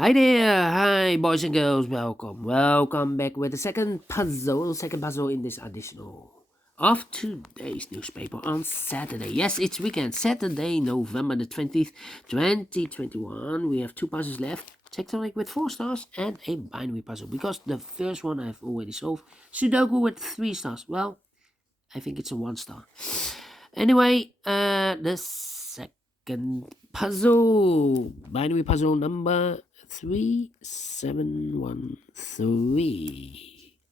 Hi there, hi boys and girls, welcome back with the second puzzle in this edition of today's newspaper on Saturday. Yes, it's weekend, Saturday, November the 20th, 2021. We have two puzzles left, tectonic with 4 stars and a binary puzzle, because the first one I've already solved, Sudoku with 3 stars. Well, I think it's a 1 star. Anyway, the second puzzle, binary puzzle number 3713.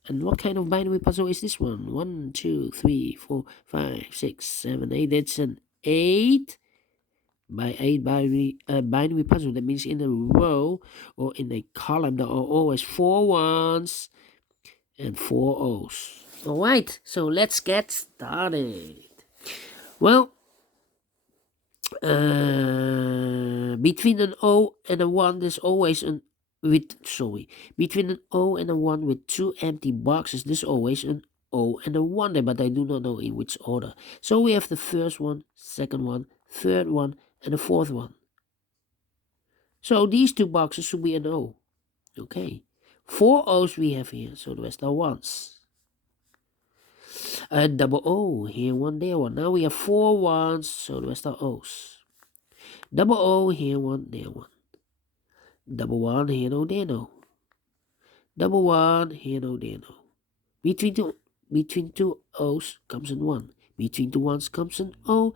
And what kind of binary puzzle is this one? 1, 2, 3, 4, 5, 6, 7, 8. It's an 8 by 8 binary puzzle. That means in a row or in a column there are always 4 ones and 4 O's. Alright, so let's get started. Well, between an O and a 1, there's always between an O and a 1 with 2 empty boxes, there's always an O and a 1 there, but I do not know in which order. So we have the first one, second one, third one, and the fourth one. So these 2 boxes should be an O. Okay. 4 O's we have here, so the rest are 1s. A double O, here 1, there 1. Now we have 4 1s, so the rest are O's. Double O, here 1, there 1. Double 1, here no, there no. Double 1, here no, there no. Between two O's comes an 1. Between 2 1s comes an O.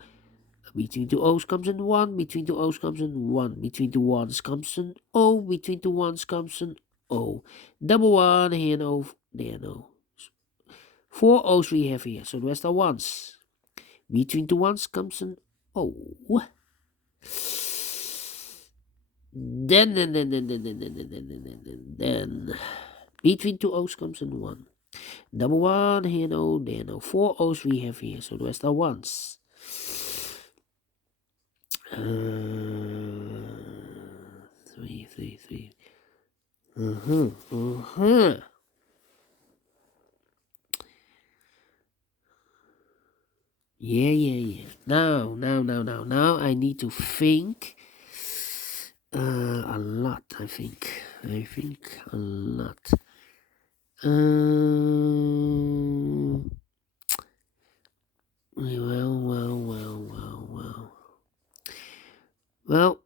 Between 2 O's comes an 1. Between 2 O's comes an 1. Between 2 1s comes an O. Between 2 1s comes an O. Double 1, here no, there no. 4 O's we have here, so the rest are 1s. Between 2 1s comes an O. Then between 2 O's comes an 1. Double 1, here no, there no. 4 O's we have here, so the rest are 1s. Three. Yeah. Now I need to think a lot, I think a lot. Well,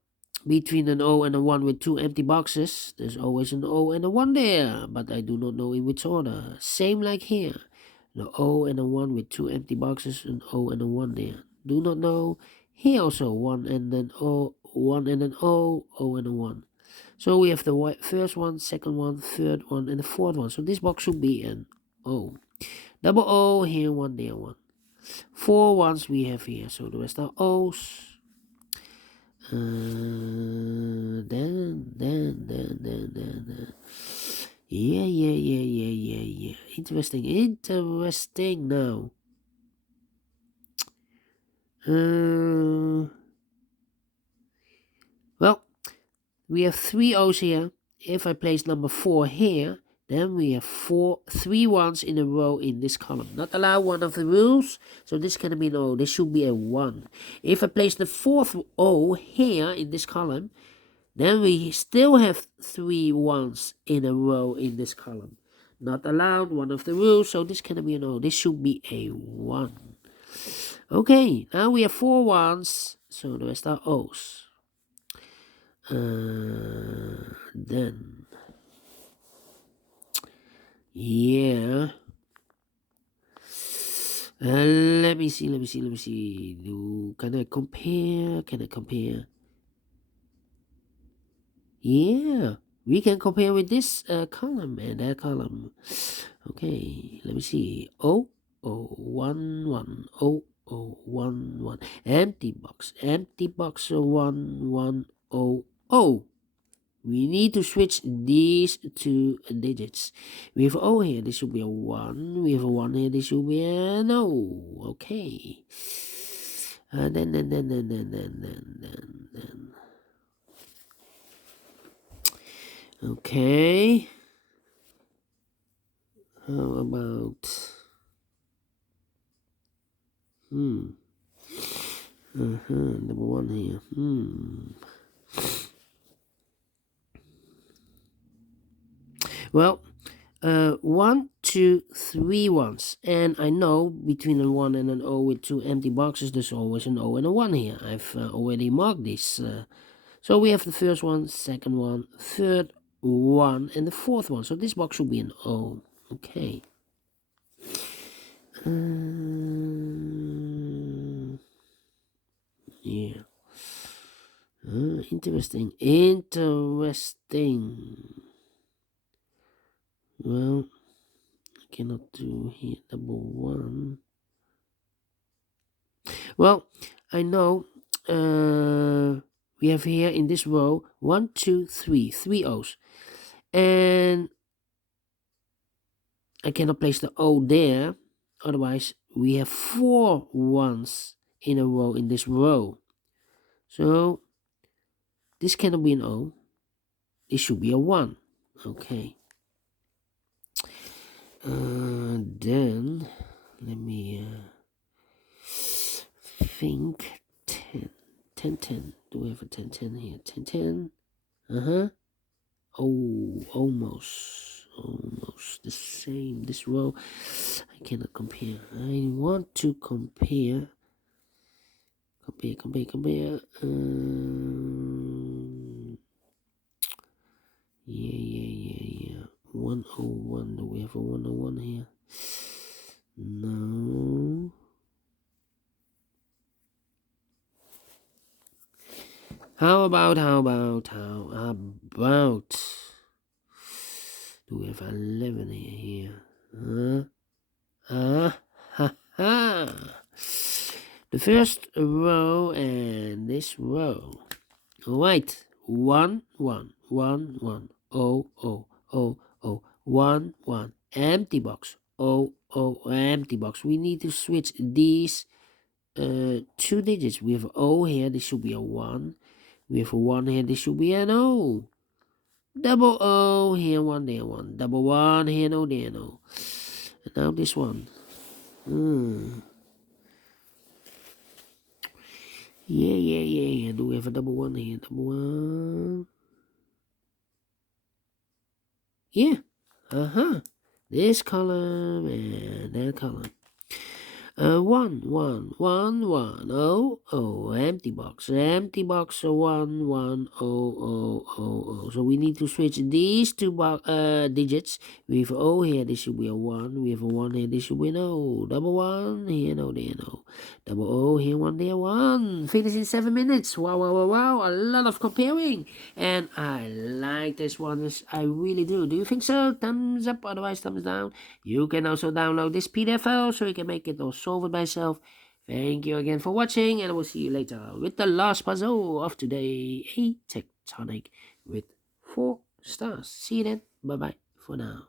between an O and a 1 with 2 empty boxes, there's always an O and a 1 there, but I do not know in which order. Same like here. The O and a 1 with 2 empty boxes, an O and a 1 there. Do not know. Here also 1 and an O, 1 and an O, O and a 1. So we have the first one, second one, third one, and the fourth one. So this box should be an O. Double O, here 1, there 1. 4 ones we have here, so the rest are O's. Then. Yeah. Interesting now. Well, we have 3 O's here. If I place number 4 here, then we have 3 ones in a row in this column. Not allowed, one of the rules. So this can be an O. This should be a 1. If I place the 4th O here in this column, then we still have 3 ones in a row in this column. Not allowed, one of the rules. So this can be an O. This should be a 1. Okay, now we have 4 ones. So the rest are O's. Then, yeah. Let me see. Can I compare? Yeah, we can compare with this column and that column. Okay, let me see. O, 1, 1. O, 1, 1. Empty box, 1, 1. O. We need to switch these 2 digits. We have O here, this should be a 1. We have a 1 here, this should be an O. Okay. Then. Okay. How about... number 1 here. Well, 1, 2, 3 ones, and I know between a 1 and an O with 2 empty boxes there's always an O and a 1 here. I've already marked this. So we have the first one, second one, third one, and the fourth one. So this box should be an O. Okay. Yeah. Interesting. Well, I cannot do here double 1. Well, I know we have here in this row 1, 2, 3, 3 O's. And I cannot place the O there. Otherwise, we have 4 ones in a row in this row. So this cannot be an O. This should be a 1. Okay. Then let me think. 10. 10, 10. Do we have a 10, 10 here? 10, 10. Oh, almost the same. This row, I cannot compare. I want to compare. Yeah. 101. Do we have a 101 here? No. How about? Do we have 11 here? The first row and this row. Alright. 1, 1, 1, 1. Oh, 1, 1. Empty box. Oh, empty box. We need to switch these 2 digits. We have an O here. This should be a 1. We have a 1 here. This should be an O. Double O here, 1 there, 1. Double 1 here, no there, no. And now this one. Yeah. Do we have a double 1 here? Double 1. Yeah. This column and that column. 1, 1, 1, 1, empty box, 1, 1, O. So we need to switch these 2 digits. We have O here, this should be a 1. We have a 1 here, this should be an O. Double 1 here, no there, no. Double O here, 1 there, 1. Finish in 7 minutes. Wow. A lot of comparing. And I like this one. I really do. Do you think so? Thumbs up, otherwise thumbs down. You can also download this PDF file so you can make it or solve it by yourself. Thank you again for watching, and I will see you later with the last puzzle of today, a tectonic with 4 stars. See you then. Bye bye for now.